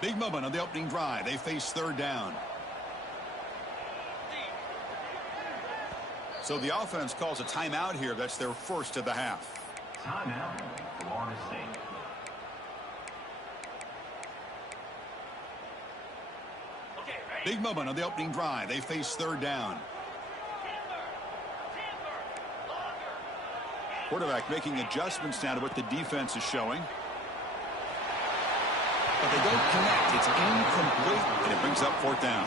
Big moment on the opening drive. They face third down. So the offense calls a timeout here. That's their first of the half. Timeout, Florida State. Big moment on the opening drive. They face third down. Quarterback making adjustments now to what the defense is showing. But they don't connect. It's incomplete, and it brings up fourth down.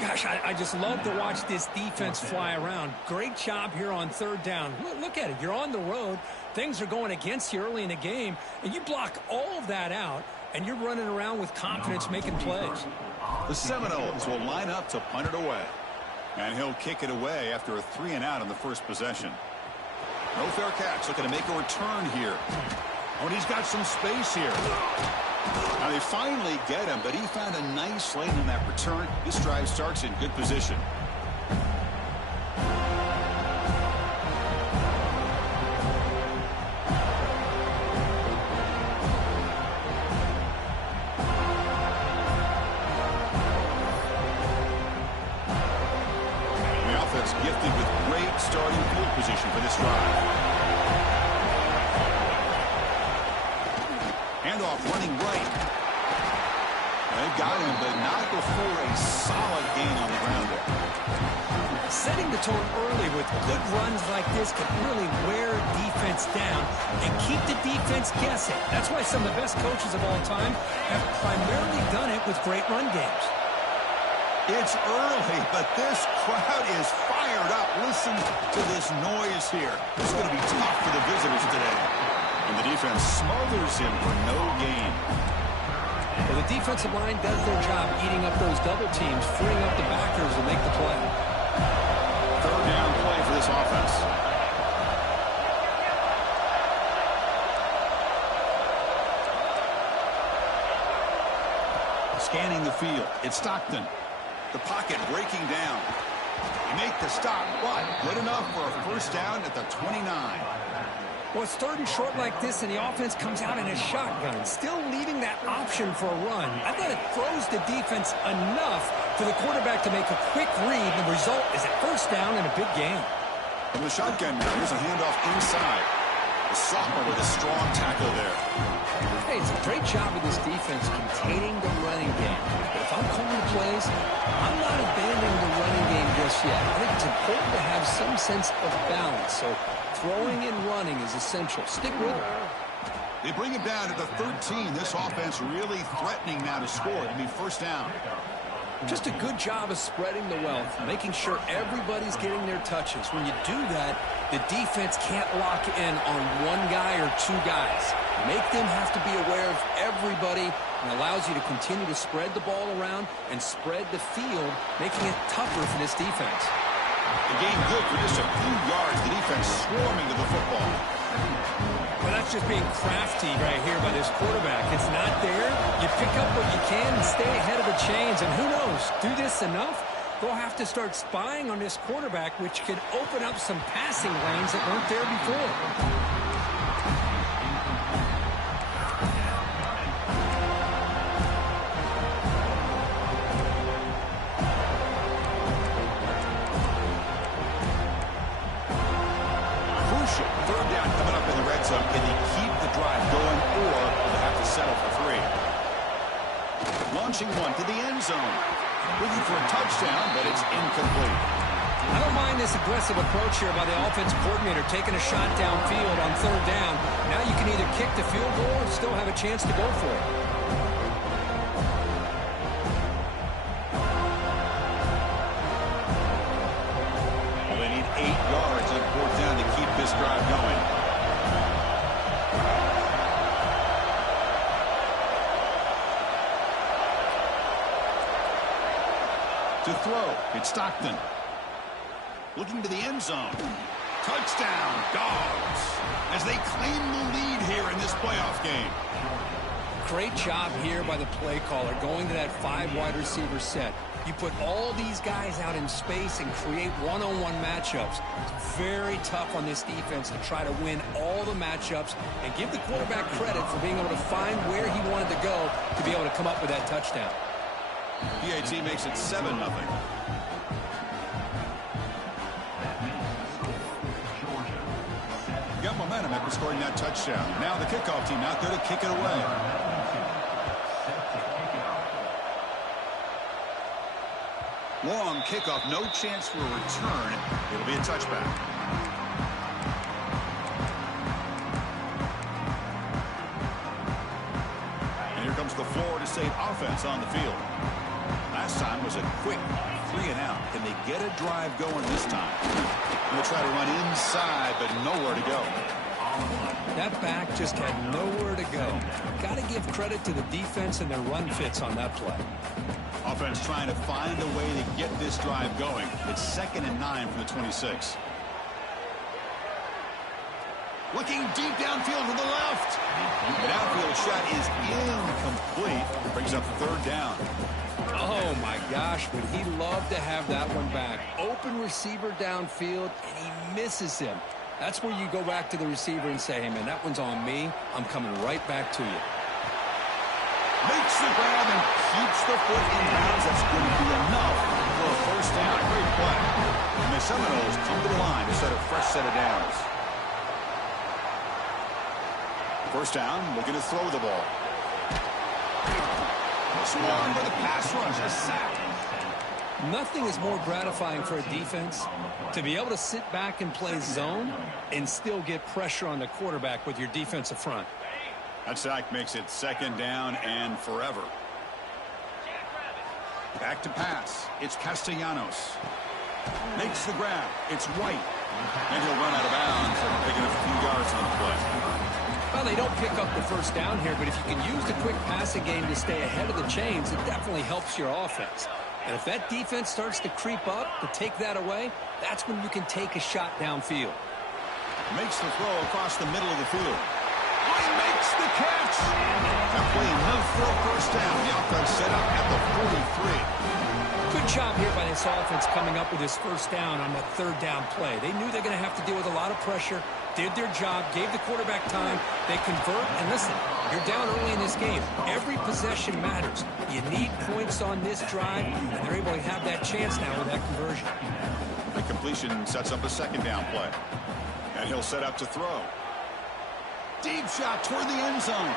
Gosh, I just love to watch this defense fly around. Great job here on third down. Look at it. You're on the road. Things are going against you early in the game, and you block all of that out, and you're running around with confidence making plays. The Seminoles will line up to punt it away. And he'll kick it away after a 3-and-out on the first possession. No fair catch. Looking to make a return here. Oh, and he's got some space here. Now they finally get him, but he found a nice lane in that return. This drive starts in good position. The offense gifted with great starting field position for this drive. Handoff running right. They got him, but not before a solid gain on the ground there. Setting the tone early with good runs like this can really wear defense down and keep the defense guessing. That's why some of the best coaches of all time have primarily done it with great run games. It's early, but this crowd is fired up. Listen to this noise here. This is going to be tough for the visitors today. And the defense smothers him for no gain. Well, the defensive line does their job eating up those double teams, freeing up the backers to make the play. Third down play for this offense. Scanning the field. It's Stockton. The pocket breaking down. They make the stop. What? Good enough for a first down at the 29. Well, it's third and short like this, and the offense comes out in a shotgun, still leaving that option for a run. I thought it throws the defense enough for the quarterback to make a quick read. The result is a first down and a big gain. From the shotgun now, here's a handoff inside. The sophomore with a strong tackle there. Hey, it's a great job of this defense containing the running game. But if I'm calling the plays, I'm not abandoning the running game just yet. I think it's important to have some sense of balance. So throwing and running is essential. Stick with it. They bring him down to the 13. This offense really threatening now to score. It'll be first down. Just a good job of spreading the wealth, making sure everybody's getting their touches. When you do that, the defense can't lock in on one guy or two guys. Make them have to be aware of everybody, and allows you to continue to spread the ball around and spread the field, making it tougher for this defense. The game good for just a few yards. The defense swarming to the football. Well, that's just being crafty right here by this quarterback. It's not there. You pick up what you can and stay ahead of the chains. And who knows, do this enough, they'll have to start spying on this quarterback, which could open up some passing lanes that weren't there before. Third down coming up in the red zone. Can they keep the drive going, or will they have to settle for 3? Launching one to the end zone. Looking for a touchdown, but it's incomplete. I don't mind this aggressive approach here by the offensive coordinator, taking a shot downfield on third down. Now you can either kick the field goal or still have a chance to go for it. Well, they need 8 yards on fourth down to keep this drive going. To throw, it's Stockton. Looking to the end zone. Touchdown, Dogs, as they claim the lead here in this playoff game. Great job here by the play caller going to that 5 wide receiver set. You put all these guys out in space and create one-on-one matchups. It's very tough on this defense to try to win all the matchups and give the quarterback credit for being able to find where he wanted to go to be able to come up with that touchdown. PAT makes it 7-0. Got momentum after scoring that touchdown. Now the kickoff team out there to kick it away. Long kickoff, no chance for a return. It'll be a touchback. And here comes the Florida State offense on the field. Last time was a quick 3-and-out. Can they get a drive going this time? They'll try to run inside, but nowhere to go. That back just had nowhere to go. Got to give credit to the defense and their run fits on that play. Offense trying to find a way to get this drive going. It's 2nd and 9 from the 26. Looking deep downfield to the left. The downfield shot is incomplete. Brings up 3rd down. Oh, my gosh, would he love to have that one back. Open receiver downfield, and he misses him. That's where you go back to the receiver and say, hey, man, that one's on me. I'm coming right back to you. Makes the grab and keeps the foot in bounds. That's going to be enough for a 1st down. Great play. And the Seminoles come to the line to set a fresh set of downs. 1st down, looking to throw the ball. Swarmed by the pass rush, a sack. Nothing is more gratifying for a defense to be able to sit back and play zone and still get pressure on the quarterback with your defensive front. That sack makes it 2nd down and forever. Back to pass. It's Castellanos. Makes the grab. It's White. And he'll run out of bounds and picking up a few yards on the play. Well, they don't pick up the 1st down here, but if you can use the quick passing game to stay ahead of the chains, it definitely helps your offense. And if that defense starts to creep up to take that away, that's when you can take a shot downfield. Makes the throw across the middle of the field. He makes the catch. That play enough for a 1st down. The offense set up at the 43. Good job here by this offense coming up with his 1st down on that 3rd down play. They knew they're going to have to deal with a lot of pressure, did their job, gave the quarterback time. They convert, and listen, you're down early in this game. Every possession matters. You need points on this drive, and they're able to have that chance now with that conversion. The completion sets up a 2nd down play. And he'll set up to throw. Deep shot toward the end zone.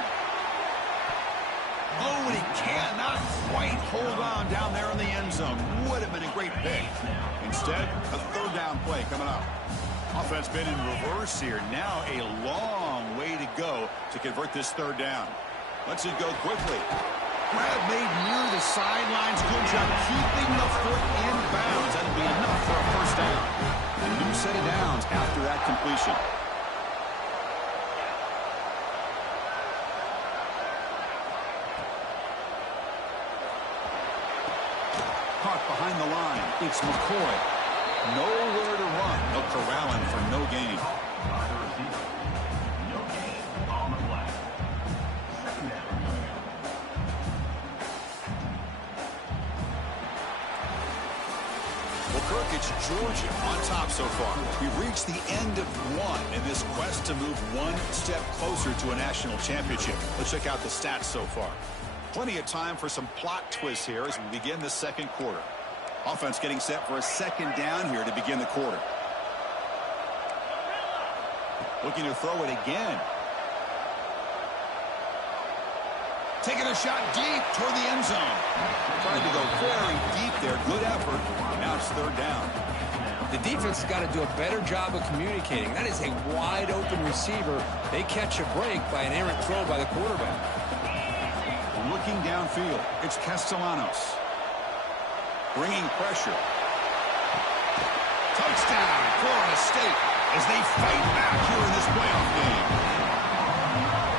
Oh, and he cannot quite hold on down there in the end zone. Would have been a great pick. Instead, a 3rd down play coming up. Offense been in reverse here. Now a long way to go to convert this 3rd down. Let's it go quickly. Grab made near the sidelines. Good job keeping the foot in bounds. That'll be enough for a 1st down. A new set of downs after that completion. Caught behind the line. It's McCoy. Nowhere to run. They'll corral him for no gain. No gain on the play. 2nd down. Well, Kirk, it's Georgia on top so far. We've reached the end of one in this quest to move one step closer to a national championship. Let's check out the stats so far. Plenty of time for some plot twists here as we begin the 2nd quarter. Offense getting set for a 2nd down here to begin the quarter. Looking to throw it again. Taking a shot deep toward the end zone. Trying to go very deep there. Good effort. Now it's 3rd down. The defense has got to do a better job of communicating. That is a wide open receiver. They catch a break by an errant throw by the quarterback. Looking downfield, it's Castellanos. Bringing pressure. Touchdown, Florida State, as they fight back here in this playoff game.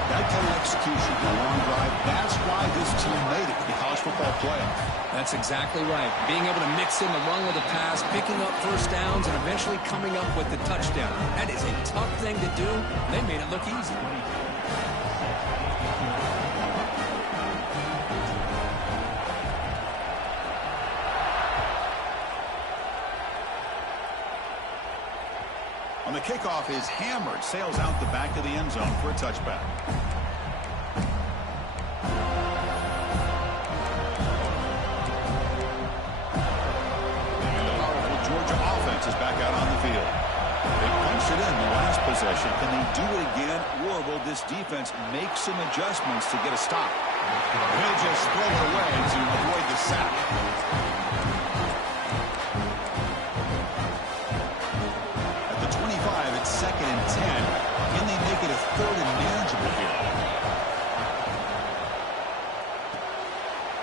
That kind of execution, a long drive, that's why this team made it to the college football playoff. That's exactly right. Being able to mix in the run with the pass, picking up 1st downs, and eventually coming up with the touchdown. That is a tough thing to do. They made it look easy. kickoff is hammered, sails out the back of the end zone for a touchback. And the powerful Georgia offense is back out on the field. They punched it in the last possession. Can they do it again, or will this defense make some adjustments to get a stop? He'll just throw it away to avoid the sack. At the 25, it's 2nd and 10. Can they make it a 3rd and manageable here?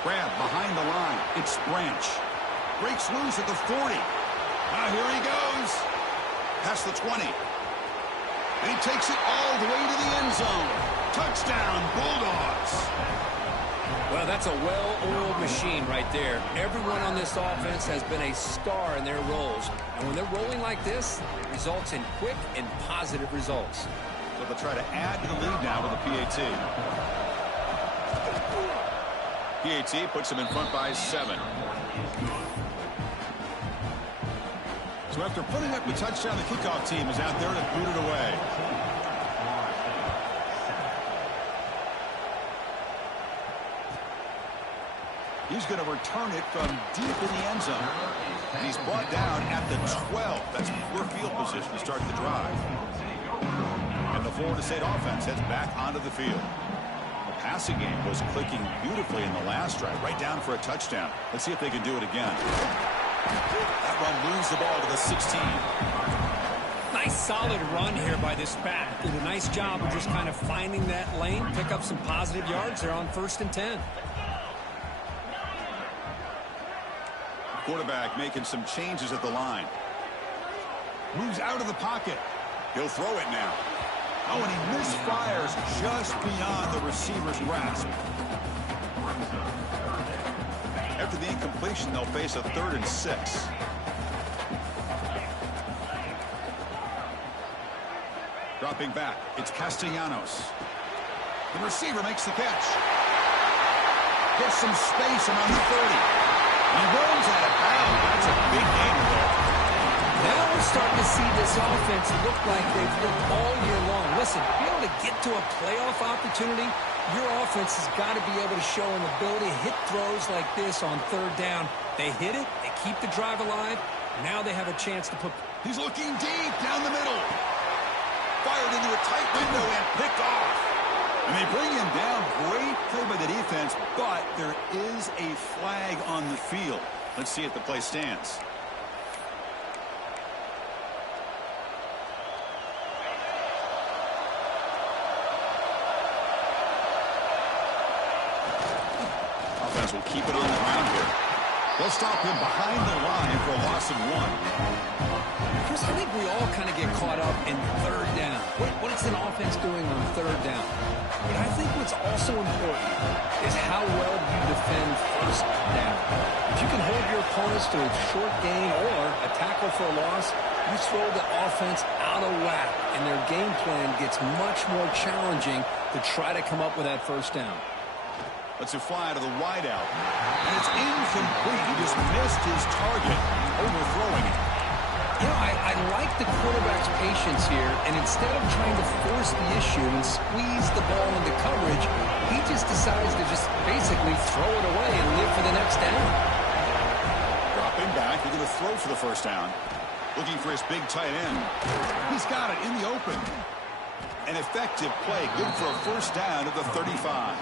Grab behind the line. It's Branch. Breaks loose at the 40. Now here he goes. Past the 20. And he takes it all the way to the end zone. Touchdown, Bulldogs. Well, that's a well-oiled machine right there. Everyone on this offense has been a star in their roles. And when they're rolling like this, it results in quick and positive results. So they'll try to add to the lead now with a PAT. PAT puts them in front by 7. So after putting up the touchdown, the kickoff team is out there to boot it away. He's going to return it from deep in the end zone. And he's brought down at the 12. That's poor field position to start the drive. And the Florida State offense heads back onto the field. The passing game was clicking beautifully in the last drive, right down for a touchdown. Let's see if they can do it again. That run moves the ball to the 16. Nice solid run here by this back. Did a nice job of just kind of finding that lane, pick up some positive yards there on 1st and 10. Quarterback making some changes at the line. Moves out of the pocket. He'll throw it now. Oh, and he misfires just beyond the receiver's grasp. After the incompletion, they'll face a 3rd and 6. Dropping back, it's Castellanos. The receiver makes the catch. Gets some space around the 30. He rolls out of bounds. That's a big gain there. Now we're starting to see this offense look like they've looked all year long. Listen, to be able to get to a playoff opportunity, your offense has got to be able to show an ability to hit throws like this on 3rd down. They hit it, they keep the drive alive. Now they have a chance to put... He's looking deep down the middle. Fired into a tight window and picked off. And they bring him down. Great play by the defense, but there is a flag on the field. Let's see if the play stands. Offense will keep it on the ground here. They'll stop him behind the line for a loss of 1. Chris, I think we all kind of get caught up in 3rd down. What is an offense doing on 3rd down? But I think what's also important is how well you defend 1st down. If you can hold your opponents to a short gain or a tackle for a loss, you throw the offense out of whack, and their game plan gets much more challenging to try to come up with that 1st down. Let's it fly to the wideout. And it's incomplete. He just missed his target, overthrowing it. You know, I like the quarterback's patience here, and instead of trying to force the issue and squeeze the ball into coverage, he just decides to just basically throw it away and live for the next down. Dropping back, looking to throw for the 1st down. Looking for his big tight end. He's got it in the open. An effective play, good for a 1st down at the 35.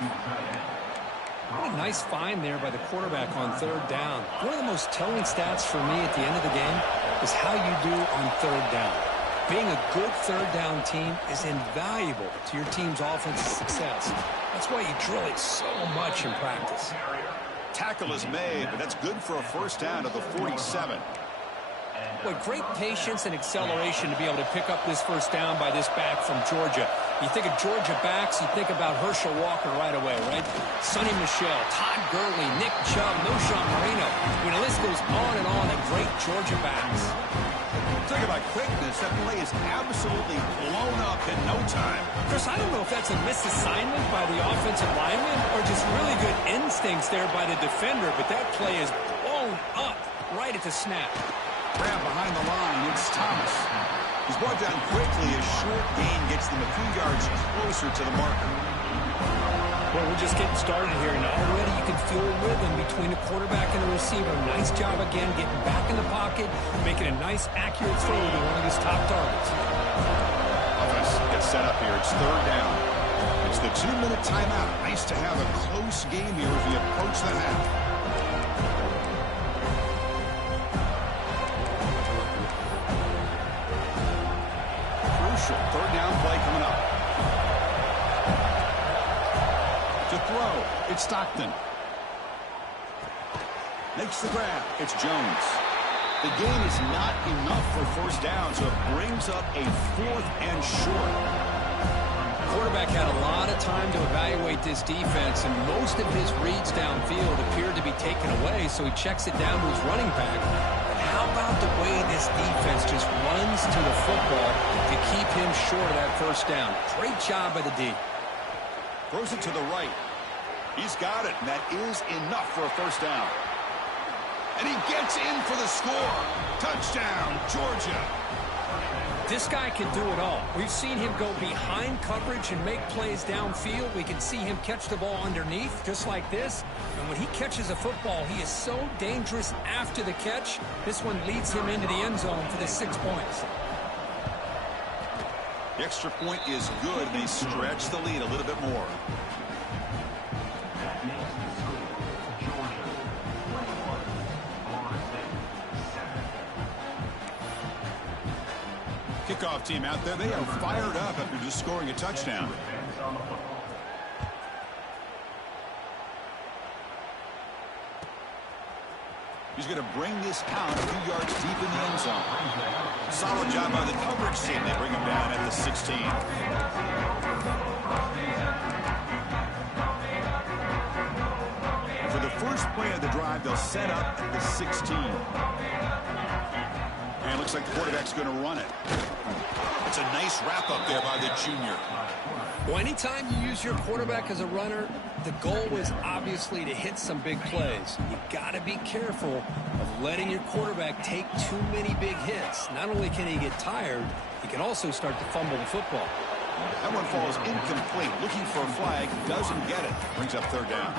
What a nice find there by the quarterback on 3rd down. One of the most telling stats for me at the end of the game is how you do on 3rd down. Being a good 3rd down team is invaluable to your team's offensive success. That's why you drill it so much in practice. Tackle is made, but that's good for a 1st down to the 47. Boy, great patience and acceleration to be able to pick up this 1st down by this back from Georgia. You think of Georgia backs, you think about Herschel Walker right away, right? Sonny Michel, Todd Gurley, Nick Chubb, Knowshon Moreno. I mean, the list goes on and on of great Georgia backs. Talk about quickness. That play is absolutely blown up in no time. Chris, I don't know if that's a misassignment by the offensive lineman or just really good instincts there by the defender, but that play is blown up right at the snap. Grab behind the line. It's Thomas. He's brought down quickly. A short gain gets them a few yards closer to the marker. Well, we're just getting started here, and already you can feel a rhythm between the quarterback and the receiver. Nice job again getting back in the pocket, making a nice, accurate throw to one of his top targets. Offense gets set up here. It's third down. It's the 2-minute timeout. Nice to have a close game here as we approach the half. Crucial third down play coming up. To throw, it's Stockton. Makes the grab. It's Jones. The gain is not enough for first down, so it brings up a 4th and short. Quarterback had a lot of time to evaluate this defense, and most of his reads downfield appeared to be taken away, so he checks it down to his running back. But how about the way this defense just runs to the football to keep him short of that first down? Great job by the D. Throws it to the right. He's got it, and that is enough for a first down. And he gets in for the score. Touchdown, Georgia. This guy can do it all. We've seen him go behind coverage and make plays downfield. We can see him catch the ball underneath, just like this. And when he catches a football, he is so dangerous after the catch. This one leads him into the end zone for the 6 points. The extra point is good, and they stretch the lead a little bit more. Kickoff team out there. They are fired up after just scoring a touchdown. He's going to bring this out a few yards deep in the end zone. Solid job by the coverage team. They bring him down at the 16. For the first play of the drive, they'll set up at the 16. And it looks like the quarterback's going to run it. It's a nice wrap-up there by the junior. Well, anytime you use your quarterback as a runner, the goal is obviously to hit some big plays. You got to be careful of letting your quarterback take too many big hits. Not only can he get tired, he can also start to fumble the football. That one falls incomplete. Looking for a flag, doesn't get it. Brings up third down.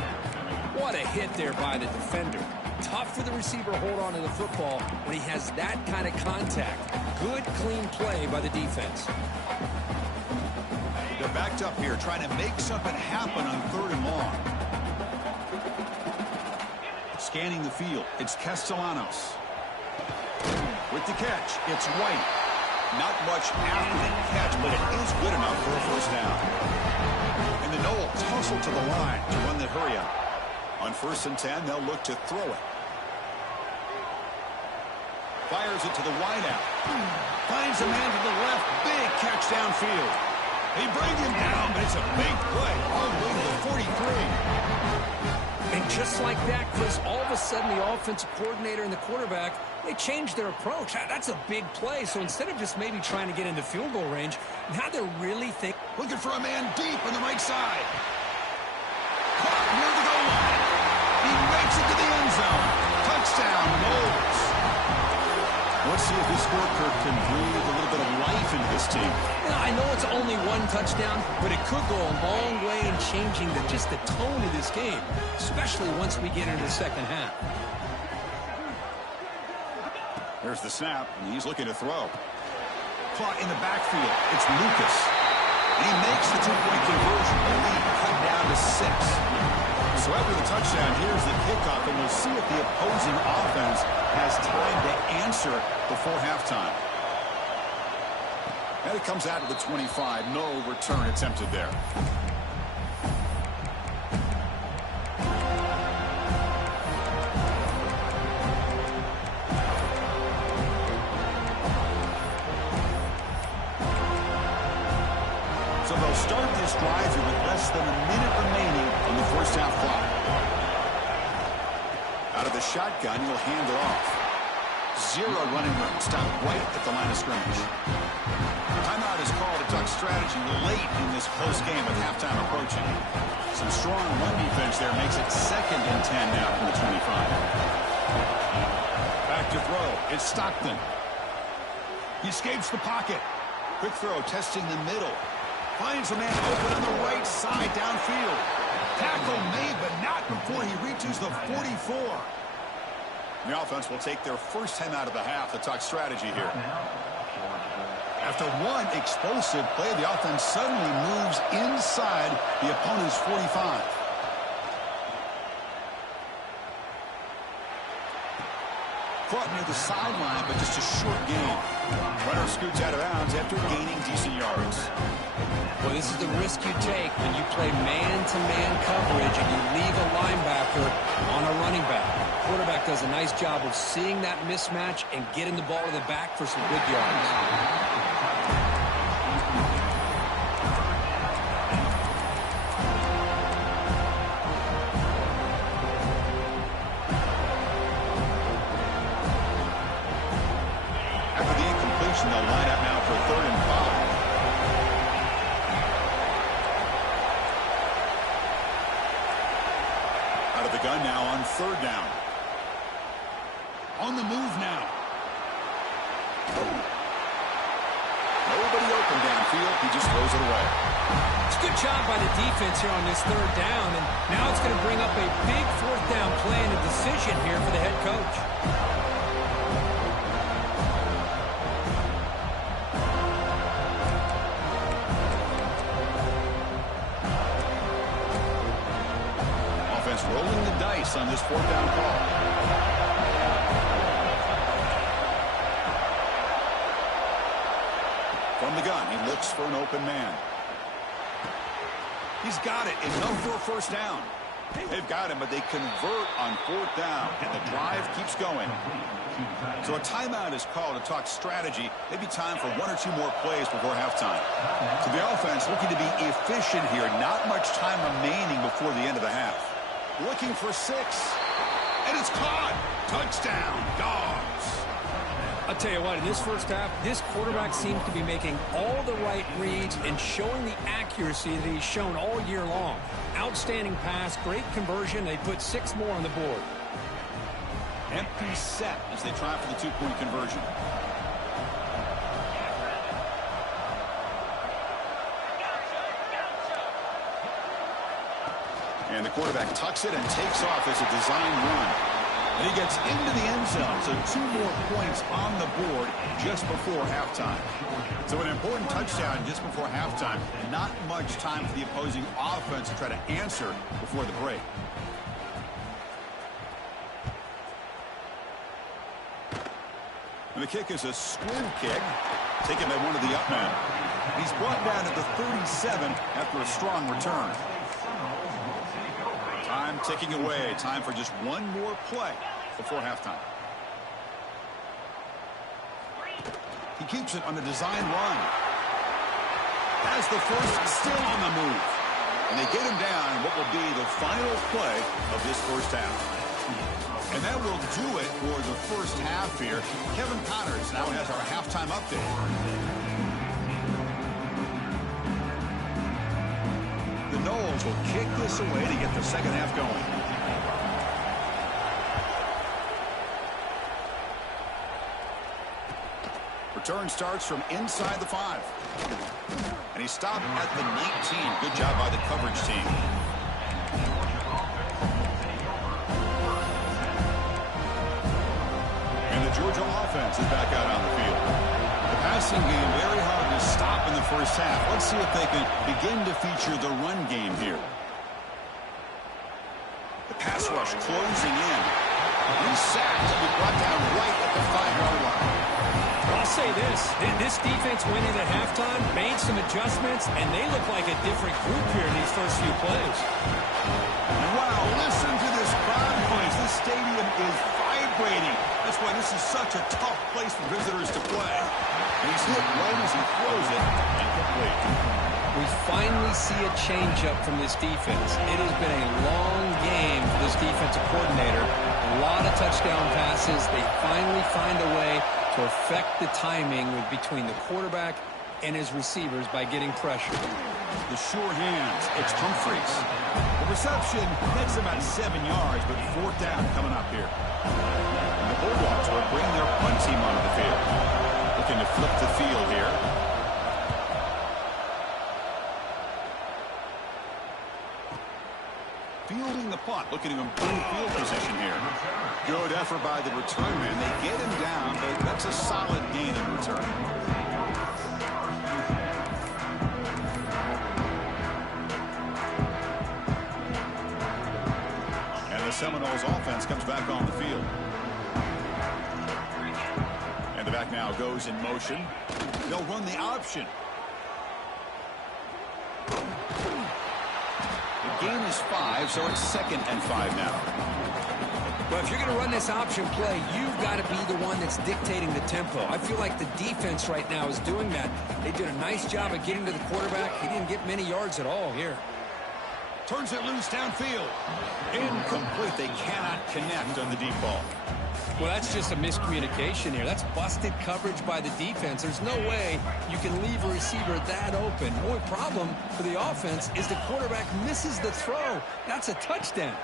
What a hit there by the defender. Tough for the receiver to hold on to the football when he has that kind of contact. Good, clean play by the defense. They're backed up here, trying to make something happen on third and long. Scanning the field, it's Castellanos. With the catch, it's White. Not much after the catch, but it is good enough for a first down. And the Noles hustle to the line to run the hurry up. On 1st and 10, they'll look to throw it. Fires it to the wideout. Finds a man to the left. Big catch downfield. They bring him down, but it's a big play. All the way to the 43. And just like that, Chris, all of a sudden the offensive coordinator and the quarterback, they changed their approach. That's a big play. So instead of just maybe trying to get into field goal range, now they're really thinking. Looking for a man deep on the right side. Caught near the goal line. He makes it to the end zone. Touchdown, Noles. Let's see if this score can breathe a little bit of life into this team. I know it's only one touchdown, but it could go a long way in changing just the tone of this game, especially once we get into the second half. There's the snap, and he's looking to throw. Caught in the backfield. It's Lucas. And he makes the two-point conversion. The lead cut down to 6. So after the touchdown, here's the kickoff, and we'll see if the opposing offense has time to answer before halftime. And it comes out to the 25. No return attempted there. So they'll start this drive here with less than a minute remaining on the first half clock. Out of the shotgun, he'll hand it off. 0 running room. Stop right at the line of scrimmage. Timeout is called to talk strategy late in this close game with halftime approaching. Some strong run defense there makes it 2nd and 10 now from the 25. Back to throw. It's Stockton. He escapes the pocket. Quick throw, testing the middle. Finds a man open on the right side downfield. Tackle made, but not before he reaches the 44. The offense will take their first time out of the half to talk strategy here. After one explosive play, the offense suddenly moves inside the opponent's 45. Caught near the sideline, but just a short gain. Runner scoots out of bounds after gaining decent yards. Well, this is the risk you take when you play man-to-man coverage and you leave a linebacker on a running back. Quarterback does a nice job of seeing that mismatch and getting the ball to the back for some good yards. They'll line up now for 3rd and 5. Out of the gun now on 3rd down. On the move now. Nobody open downfield. He just throws it away. It's a good job by the defense here on this 3rd down, and now it's going to bring up a big 4th down play and a decision here for the head coach. Rolling the dice on this 4th down call. From the gun, he looks for an open man. He's got it. Enough for a 1st down. They've got him, but they convert on 4th down, and the drive keeps going. So a timeout is called to talk strategy. Maybe time for 1 or 2 more plays before halftime. So the offense looking to be efficient here. Not much time remaining before the end of the half. Looking for 6. And it's caught. Touchdown, Dogs. I'll tell you what, in this first half, this quarterback seems to be making all the right reads and showing the accuracy that he's shown all year long. Outstanding pass, great conversion. They put 6 more on the board. Empty set as they try for the 2-point conversion. And the quarterback tucks it and takes off as a design run. And he gets into the end zone, so 2 more points on the board just before halftime. So an important touchdown just before halftime. Not much time for the opposing offense to try to answer before the break. And the kick is a squib kick, taken by one of the up men. He's brought down at the 37 after a strong return. Time ticking away. Time for just 1 more play before halftime. He keeps it on a design run. Has the first, still on the move. And they get him down in what will be the final play of this first half. And that will do it for the first half here. Kevin Connors now has our halftime update. The Noles will kick this away to get the second half going. Return starts from inside the 5. And he stopped at the 19. Good job by the coverage team. And the Georgia offense is back out on the field. The passing game very hard to stop in the first half. Let's see if they can begin to feature the run game here. The pass rush closing in. He's sacked and brought down right at the 5-yard line. I'll say this defense went in at halftime, made some adjustments, and they look like a different group here in these first few plays. Wow, listen to this crowd noise. This stadium is vibrating. That's why this is such a tough place for visitors to play. And he's hit right as he throws it, incomplete. We finally see a change-up from this defense. It has been a long game for this defensive coordinator. A lot of touchdown passes. They finally find a way to affect the timing between the quarterback and his receivers by getting pressure. The sure hands. It's Humphreys. The reception gets about 7 yards, but 4th down coming up here. And the Bulldogs will bring their punt team onto the field. The looking to flip the field here. Fielding the punt, looking to improve field position here. Good effort by the return man. They get him down, but that's a solid gain in return. And the Seminoles offense comes back on the field. And the back now goes in motion. They'll run the option. Gain is 5, so it's 2nd and 5 now. Well, if you're going to run this option play, you've got to be the one that's dictating the tempo. I feel like the defense right now is doing that. They did a nice job of getting to the quarterback. He didn't get many yards at all here. Turns it loose downfield. Incomplete. They cannot connect on the deep ball. Well, that's just a miscommunication here. That's busted coverage by the defense. There's no way you can leave a receiver that open. The only problem for the offense is the quarterback misses the throw. That's a touchdown.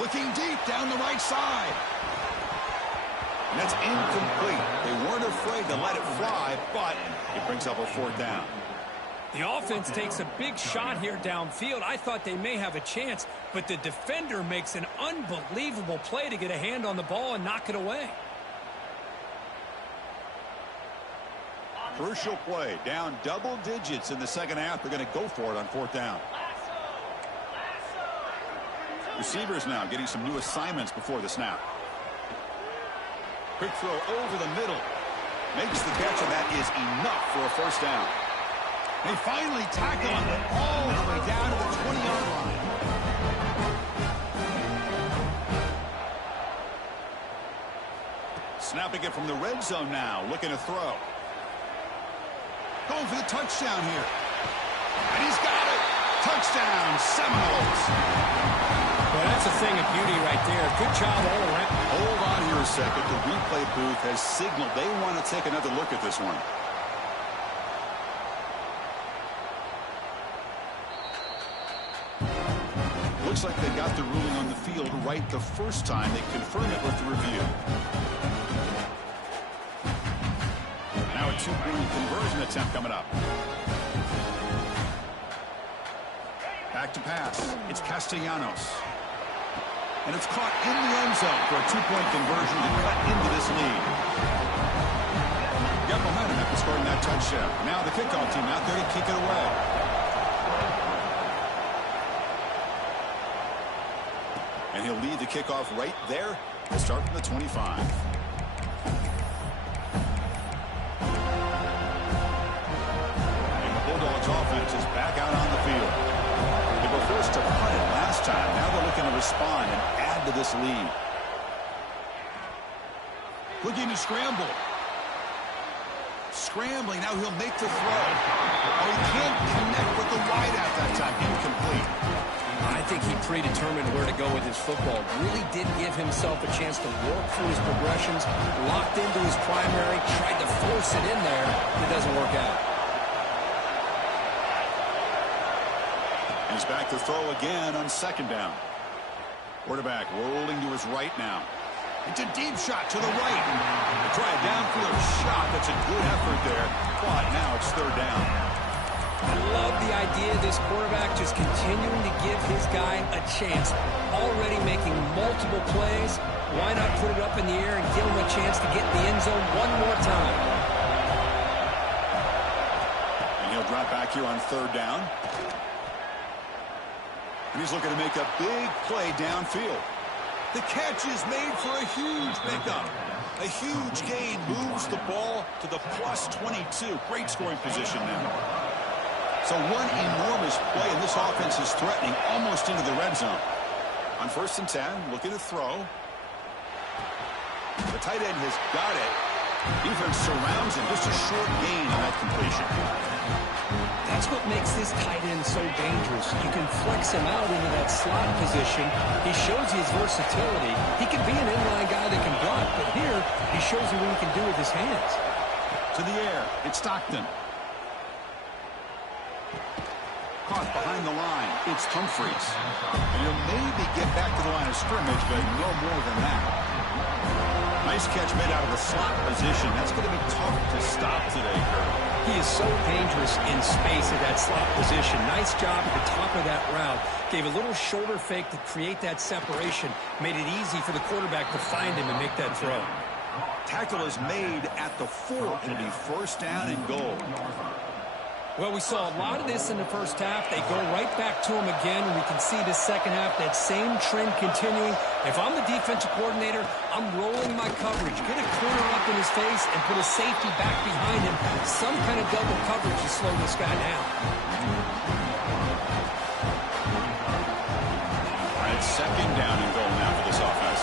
Looking deep down the right side. And that's incomplete. They weren't afraid to let it fly, but it brings up a 4th down. The offense takes a big shot here downfield. I thought they may have a chance, but the defender makes an unbelievable play to get a hand on the ball and knock it away. Crucial play. Down double digits in the second half. They're going to go for it on 4th down. Receivers now getting some new assignments before the snap. Quick throw over the middle. Makes the catch, and that is enough for a 1st down. They finally tackle him all the way down to the 20-yard line. Snapping it from the red zone now, looking to throw. Going for the touchdown here. And he's got it. Touchdown, Seminoles. Well, that's a thing of beauty right there. Good job all around. Hold on here a second. The replay booth has signaled they want to take another look at this one. Looks like they got the ruling on the field right the first time. They confirm it with the review. Now a 2-point conversion attempt coming up. Back to pass. It's Castellanos. And it's caught in the end zone for a 2-point conversion to cut into this lead. Got momentum after scoring that touchdown. Now the kickoff team out there to kick it away. And he'll lead the kickoff right there to start from the 25. And the Bulldogs offense is back out on the field. They were forced to punt it last time. Now they're looking to respond and add to this lead. Looking to scramble. Scrambling. Now he'll make the throw. Oh, he can't connect with the wideout that time. Incomplete. I think he predetermined where to go with his football. Really did give himself a chance to work through his progressions, locked into his primary, tried to force it in there. It doesn't work out. And he's back to throw again on 2nd down. Quarterback rolling to his right now. It's a deep shot to the right. They try a downfield shot. That's a good effort there. But now it's 3rd down. I love the idea of this quarterback just continuing to give his guy a chance. Already making multiple plays. Why not put it up in the air and give him a chance to get in the end zone one more time? And he'll drop back here on 3rd down. And he's looking to make a big play downfield. The catch is made for a huge pickup. A huge gain moves the ball to the plus 22. Great scoring position now. So one enormous play, and this offense is threatening almost into the red zone. On 1st and 10, looking to throw. The tight end has got it. Defense surrounds him. Just a short gain on that completion. That's what makes this tight end so dangerous. You can flex him out into that slot position. He shows his versatility. He can be an inline guy that can block, but here he shows you what he can do with his hands. To the air, it's Stockton. Caught behind the line. It's Humphreys. And he'll maybe get back to the line of scrimmage, but no more than that. Nice catch made out of the slot position. That's going to be tough to stop today, Kurt. He is so dangerous in space at that slot position. Nice job at the top of that route. Gave a little shoulder fake to create that separation. Made it easy for the quarterback to find him and make that throw. Tackle is made at the 4. It'll be first down and goal. Well, we saw a lot of this in the first half. They go right back to him again. We can see the second half, that same trend continuing. If I'm the defensive coordinator, I'm rolling my coverage. Get a corner up in his face and put a safety back behind him. Some kind of double coverage to slow this guy down. All right, second down and goal now for this offense.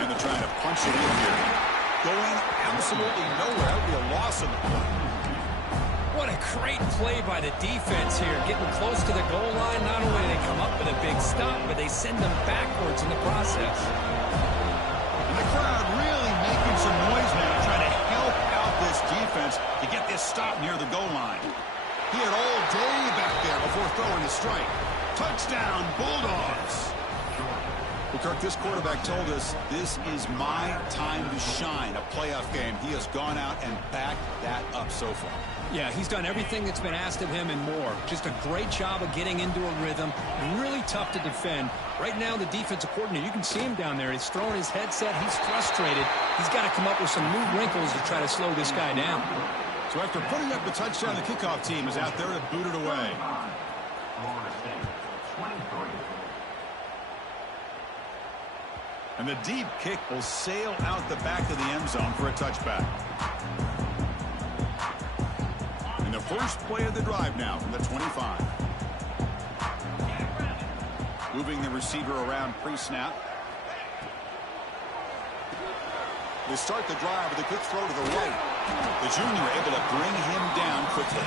And they're trying to punch it in here. Going absolutely nowhere. That would be a loss of the play. What a great play by the defense here. Getting close to the goal line. Not only do they come up with a big stop, but they send them backwards in the process. And the crowd really making some noise now, trying to help out this defense to get this stop near the goal line. He had all day back there before throwing the strike. Touchdown, Bulldogs. Well, Kirk, this quarterback told us this is my time to shine, a playoff game. He has gone out and backed that up so far. Yeah, he's done everything that's been asked of him and more. Just a great job of getting into a rhythm. Really tough to defend. Right now, the defensive coordinator, you can see him down there. He's throwing his headset. He's frustrated. He's got to come up with some new wrinkles to try to slow this guy down. So after putting up the touchdown, the kickoff team is out there to boot it away. Florida State, 23. And the deep kick will sail out the back of the end zone for a touchback. And the first play of the drive now from the 25. Moving the receiver around pre-snap. They start the drive with a quick throw to the right. The junior able to bring him down quickly.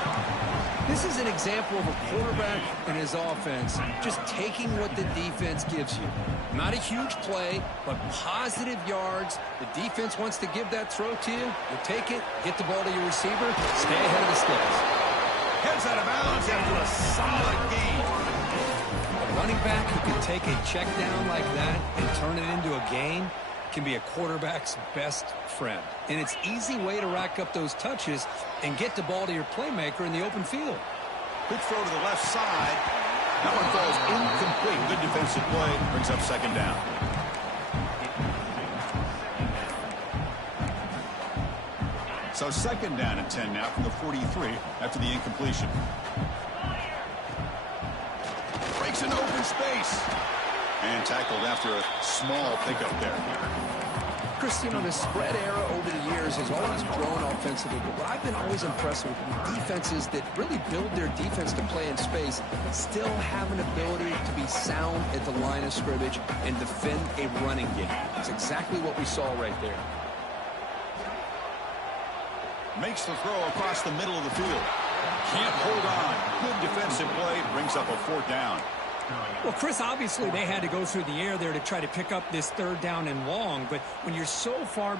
This is an example of a quarterback and his offense just taking what the defense gives you. Not a huge play, but positive yards. The defense wants to give that throw to you. You take it, get the ball to your receiver, stay ahead of the sticks. Heads out of bounds after a solid gain. A running back who can take a check down like that and turn it into a gain can be a quarterback's best friend. And it's an easy way to rack up those touches and get the ball to your playmaker in the open field. Quick throw to the left side. That one falls incomplete. Good defensive play. Brings up second down. So second down and 10 now from the 43 after the incompletion. Breaks into open space. And tackled after a small pickup there. Chris, you know, the spread era over the years has always grown offensively, but what I've been always impressed with defenses that really build their defense to play in space still have an ability to be sound at the line of scrimmage and defend a running game. That's exactly what we saw right there. Makes the throw across the middle of the field. Can't hold on. Good defensive play. Brings up a fourth down. Well, Chris, obviously they had to go through the air there to try to pick up this third down and long, but when you're so far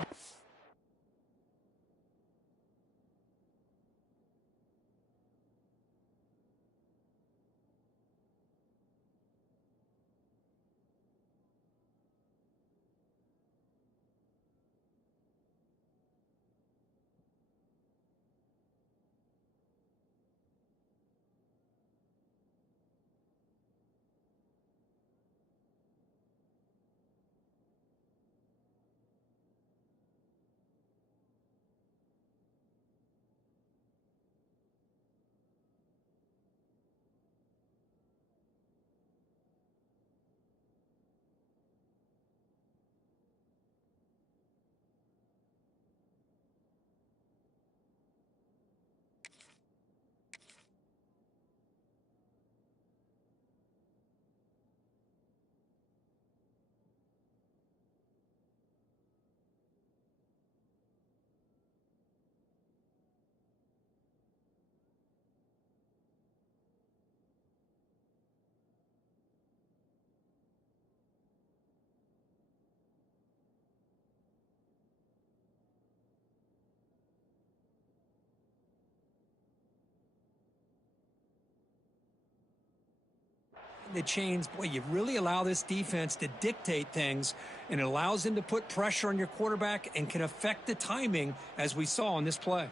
the chains, boy, you really allow this defense to dictate things, and it allows them to put pressure on your quarterback and can affect the timing, as we saw on this play.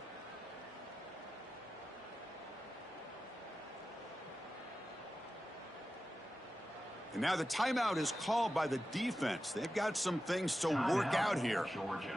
And now the timeout is called by the defense. They've got some things to work out here. Georgia.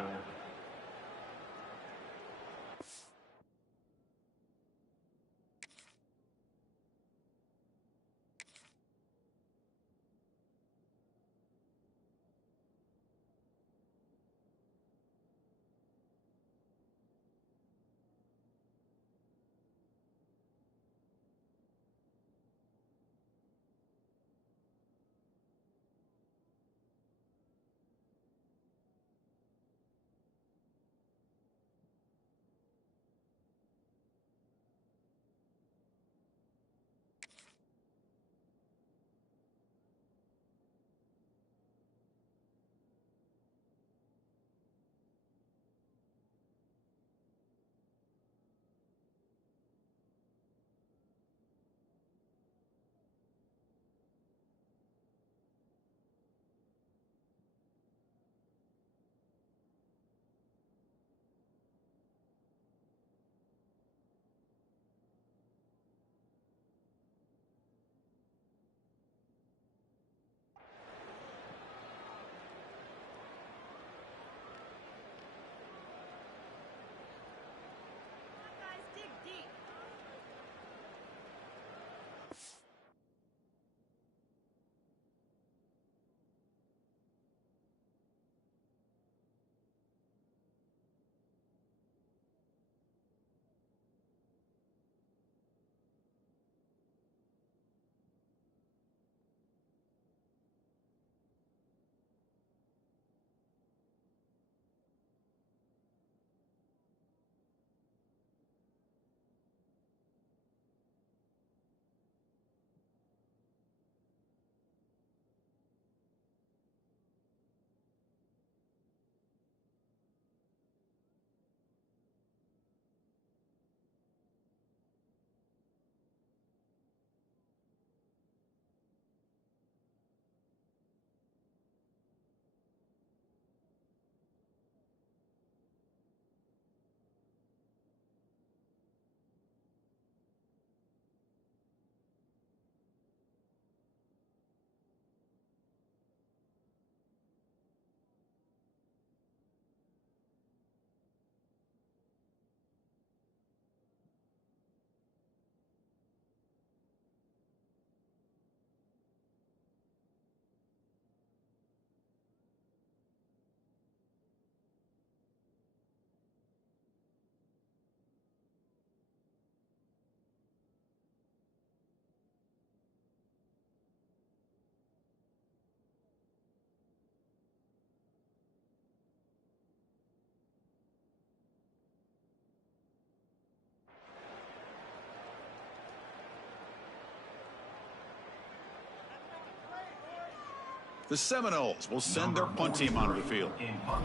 The Seminoles will send their punt team onto the field.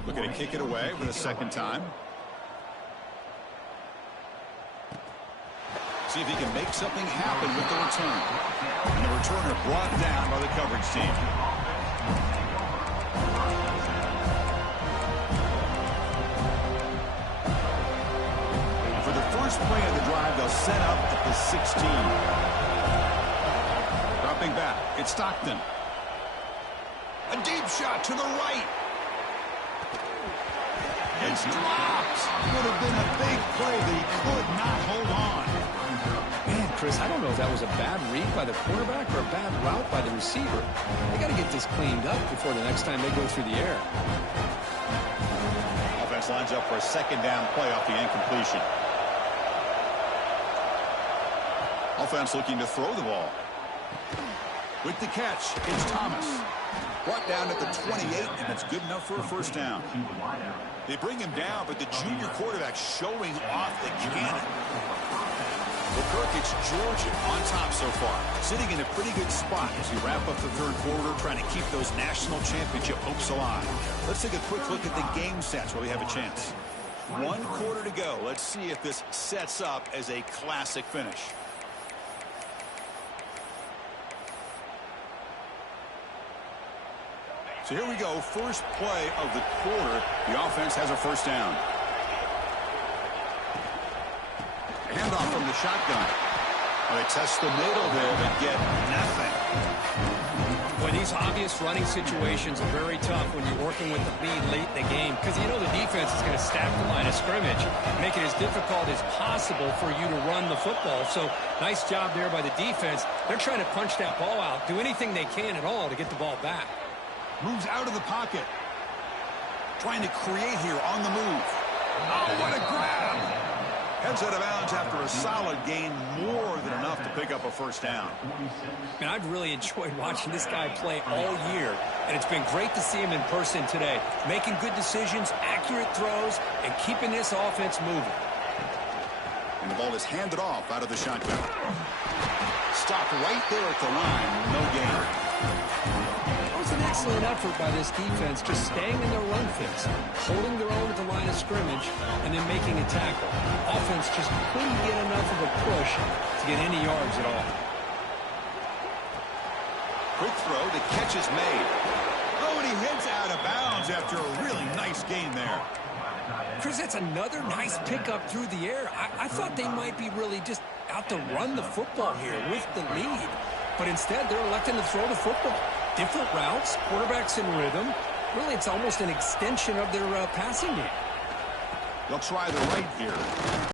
Looking to kick it away for the second time. See if he can make something happen with the return. And the returner brought down by the coverage team. And for the first play of the drive, they'll set up at the 16. Dropping back, it's Stockton. A deep shot to the right. It's dropped. Would have been a big play, but he could not hold on. Man, Chris, I don't know if that was a bad read by the quarterback or a bad route by the receiver. They got to get this cleaned up before the next time they go through the air. Offense lines up for a second down play off the incompletion. Offense looking to throw the ball. With the catch, it's Thomas. Brought down at the 28, and that's good enough for a first down. They bring him down, but the junior quarterback showing off the cannon. Well, Kirk, it's Georgia on top so far, sitting in a pretty good spot as we wrap up the third quarter, trying to keep those national championship hopes alive. Let's take a quick look at the game stats while we have a chance. 1 quarter to go. Let's see if this sets up as a classic finish. So here we go, first play of the quarter. The offense has a first down. Handoff from the shotgun. Well, they test the middle there, but get nothing. Boy, these obvious running situations are very tough when you're working with the lead late in the game because you know the defense is going to stack the line of scrimmage, make it as difficult as possible for you to run the football. So nice job there by the defense. They're trying to punch that ball out, do anything they can at all to get the ball back. Moves out of the pocket. Trying to create here on the move. Oh, what a grab! Heads out of bounds after a solid gain, more than enough to pick up a first down. And I've really enjoyed watching this guy play all year, and it's been great to see him in person today, making good decisions, accurate throws, and keeping this offense moving. And the ball is handed off out of the shotgun. Stopped right there at the line, no gain. It was an excellent effort by this defense, just staying in their run fix, holding their own at the line of scrimmage, and then making a tackle. Offense just couldn't get enough of a push to get any yards at all. Quick throw, the catch is made. Oh, and he heads out of bounds after a really nice gain there. Chris, that's another nice pickup through the air. I thought they might be really just out to run the football here with the lead. But instead, they're electing to throw the football. Different routes, quarterbacks in rhythm. Really, it's almost an extension of their passing game. They'll try the right here.